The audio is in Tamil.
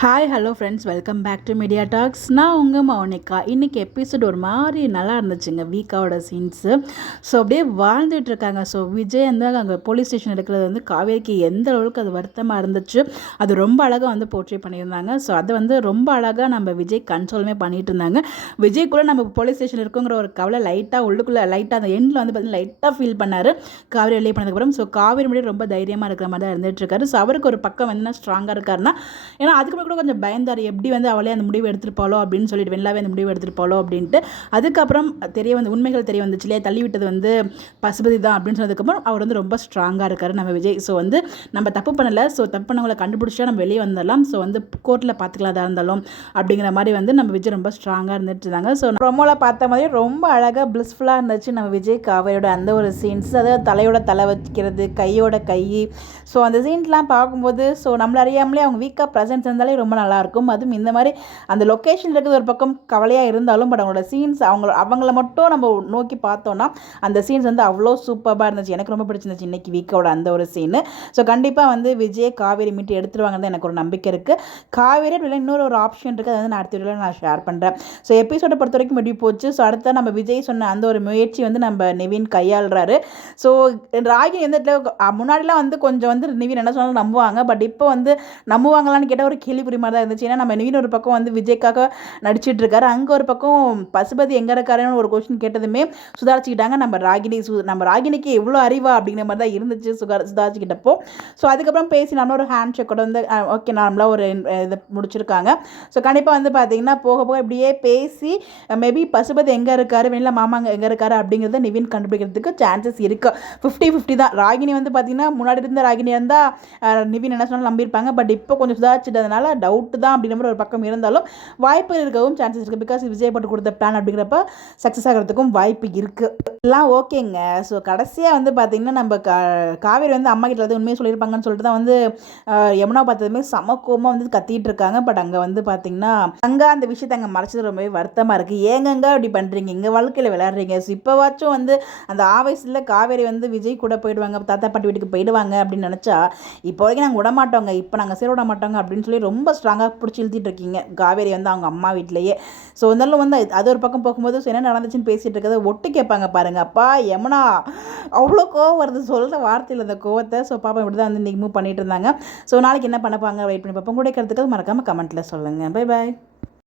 Hi hello friends, welcome back to Media Talks. நான் உங்கள் மௌனிகா. இன்றைக்கி எபிசோட் ஒரு மாதிரி நல்லா இருந்துச்சுங்க. வீக்காவோட சீன்ஸு ஸோ அப்படியே வாழ்ந்துட்டு இருக்காங்க. ஸோ விஜய் வந்து அங்கே போலீஸ் ஸ்டேஷன் இருக்கிறது வந்து காவேரிக்கு எந்த அளவுக்கு அது வருத்தமாக இருந்துச்சு, அது ரொம்ப அழகாக வந்து போர்ட்ரே பண்ணியிருந்தாங்க. ஸோ அதை வந்து ரொம்ப அழகாக நம்ம விஜய் கன்சோலுமே பண்ணிட்டு இருந்தாங்க. விஜய் கூட நம்ம போலீஸ் ஸ்டேஷன் இருக்குங்கிற ஒரு கவலை லைட்டாக உள்ளுக்குள்ளே லைட்டாக அந்த எண்டில் வந்து பார்த்தீங்கன்னா லைட்டாக ஃபீல் பண்ணார் காவேரி வெளியே பண்ணதுக்கப்புறம். ஸோ காவேரி முன்னாடி ரொம்ப தைரியமாக இருக்கிற மாதிரி தான் இருந்துட்டு இருக்காரு. ஸோ அவருக்கு ஒரு பக்கம் வந்து ஸ்ட்ராங்காக இருக்காருன்னா, ஏன்னா அதுக்கு கூட கொஞ்சம் பயந்தார், எப்படி வந்து அவளே அந்த முடிவு எடுத்துருப்பாளோ அப்படின்னு சொல்லிட்டு, வெள்ளாவே அந்த முடிவு எடுத்துருப்பாளோ அப்படின்ட்டு. அதுக்கப்புறம் உண்மைகள் தெரிய வந்துச்சு இல்லையா, தள்ளி விட்டது வந்து பசுபதி தான் அப்படின்னு சொன்னதுக்கப்புறம் அவர் வந்து ரொம்ப ஸ்ட்ராங்காக இருக்கார் நம்ம விஜய். ஸோ வந்து நம்ம தப்பு பண்ணலை, ஸோ தப்பு பண்ணவங்களை கண்டுபிடிச்சா நம்ம வெளியே வந்துடலாம், ஸோ வந்து கோர்ட்டில் பார்த்துக்கலாம் அதாக இருந்தாலும் அப்படிங்கிற மாதிரி வந்து நம்ம விஜய் ரொம்ப ஸ்ட்ராங்காக இருந்துட்டு இருந்தாங்க. ஸோ ரொம்பலாம் பார்த்த மாதிரி ரொம்ப அழகாக பிளிஸ்ஃபுல்லாக இருந்துச்சு நம்ம விஜய் காவேரியோட அந்த ஒரு சீன்ஸ். அதாவது தலையோட தலை வச்சுக்கிறது, கையோட கை. ஸோ அந்த சீன்ஸ்லாம் பார்க்கும்போது ஸோ நம்மள அறியாமலே அவங்க வீக்காக ப்ரெசன்ஸ் இருந்தாலே ரொம்ப நல்லாயிருக்கும். அதுவும் இந்த மாதிரி அந்த லொக்கேஷன் இருக்கிறது ஒரு பக்கம் கவலையாக இருந்தாலும், பட் அவங்களோட சீன்ஸ் அவங்கள மட்டும் நம்ம நோக்கி பார்த்தோன்னா அந்த சீன்ஸ் வந்து அவ்வளோ சூப்பராக இருந்துச்சு. எனக்கு ரொம்ப பிடிச்சிருந்துச்சு இன்றைக்கி வீக்கோட அந்த ஒரு சீனு. ஸோ கண்டிப்பாக வந்து விஜய் காவேரி மீட்டு எடுத்துருவாங்கன்னு எனக்கு ஒரு நம்பிக்கை இருக்குது. காவேரி இல்லை இன்னொரு ஒரு ஆப்ஷன் இருக்குது, அதை வந்து நான் அடுத்த வீடியோவில் நான் ஷேர் பண்ணுறேன். ஸோ எபிசோடை பொறுத்த வரைக்கும் எப்படி போச்சு. ஸோ அடுத்த நம்ம விஜய் சொன்ன அந்த ஒரு முயற்சி வந்து நம்ம நிவின் கையாளுறாரு. ஸோ ராகினி எந்த இடத்துல முன்னாடிலாம் வந்து கொஞ்சம் வந்து நிவின் என்ன சொன்னாலும் நம்புவாங்க, பட் இப்போ வந்து நம்புவாங்களான்னு கேட்டால் ஒரு கேள்விக்குறி மாதிரி தான் இருந்துச்சு. ஏன்னா நம்ம நிவின் ஒரு பக்கம் வந்து விஜய்க்காக நடிச்சிட்டு இருக்காரு, அங்கே ஒரு பக்கம் பசுபதி எங்கே இருக்காருன்னு ஒரு கொஸ்டின் கேட்டதுமே சுதாரிச்சுக்கிட்டாங்க நம்ம ராகினிக்கு எவ்வளோ அறிவா அப்படிங்கிற மாதிரி தான் இருந்துச்சு சுதாரிச்சுக்கிட்டப்போ. ஸோ அதுக்கப்புறம் பேசி நான் ஒரு ஹேண்ட் ஷேக் கூட வந்து ஓகே நார்மலாக ஒரு இதை முடிச்சிருக்காங்க. ஸோ கண்டிப்பாக வந்து பார்த்தீங்கன்னா போக போக இப்படியே பேசி மேபி பசுபதி எங்கே இருக்காரு, வெளியில் மாமா எங்கே இருக்காரு அப்படிங்கிறத நிவின் கண்டுபிடிக்கிறதுக்கு சான்சஸ் இருக்குது. 50-50 தான். ராகினி வந்து பார்த்தீங்கன்னா முன்னாடி இருந்த ராகினி இருந்தால் நிவின் என்ன சொன்னாலும் நம்பியிருப்பாங்க, பட் இப்போ கொஞ்சம் சுதாரிச்சிட்டதுனால டவுட்டு தான் அப்படிங்கிற மாதிரி ஒரு பக்கம் இருந்தாலும் வாய்ப்பு இருக்கவும் சான்சஸ் இருக்குது. பிகாஸ் விஜய் போட்டு கொடுத்த பிளான் அப்படிங்கிறப்ப சக்ஸஸ் ஆகிறதுக்கும் வாய்ப்பு இருக்குது. எல்லாம் ஓகேங்க. ஸோ கடைசியாக வந்து பார்த்திங்கன்னா நம்ம காவேரி வந்து அம்மா கிட்ட வந்து உண்மையை சொல்லியிருப்பாங்கன்னு சொல்லிட்டு தான் வந்து யமுனா பார்த்ததுமே சமக்கோமாக வந்து கத்திட்டு இருக்காங்க. பட் அங்கே வந்து பார்த்திங்கன்னா அங்கே அந்த விஷயத்தை அங்கே மறைச்சது ரொம்பவே வருத்தமாக இருக்குது. ஏங்கங்க அப்படி பண்ணுறீங்க, எங்கள் வாழ்க்கையில் விளையாடுறீங்க. ஸோ இப்போவாச்சும் வந்து அந்த ஆவேசத்தில் காவேரி வந்து விஜய் கூட போயிடுவாங்க, தாத்தா பாட்டி வீட்டுக்கு போயிடுவாங்க அப்படின்னு நினச்சா, இப்போ வரைக்கும் நாங்கள் விட மாட்டோங்க, இப்போ நாங்கள் சேர விட மாட்டோங்க அப்படின்னு சொல்லி ரொம்ப ஸ்ட்ராங்காக பிடிச்சி இழுத்திட்டு இருக்கீங்க காவேரி வந்து அவங்க அம்மா வீட்டிலேயே. ஸோ இருந்தாலும் வந்து அது ஒரு பக்கம் போகும்போது ஸோ என்ன நடந்துச்சுன்னு பேசிகிட்டு இருக்கிறத ஒட்டு கேட்பாங்க பாருங்கள். அப்பா யமுனா அவ்வளோ கோவம் வருது, சொல்கிற வார்த்தையில் அந்த கோவத்தை. ஸோ பாப்பா இப்படி தான் வந்து இன்றைக்கி மூவ் பண்ணிட்டு இருந்தாங்க. ஸோ நாளைக்கு என்ன பண்ணப்பாங்க வெயிட் பண்ணி பார்ப்போம். கூட இருக்கிறதுக்கு மறக்காமல் கமெண்ட்டில் சொல்லுங்கள். Bye bye.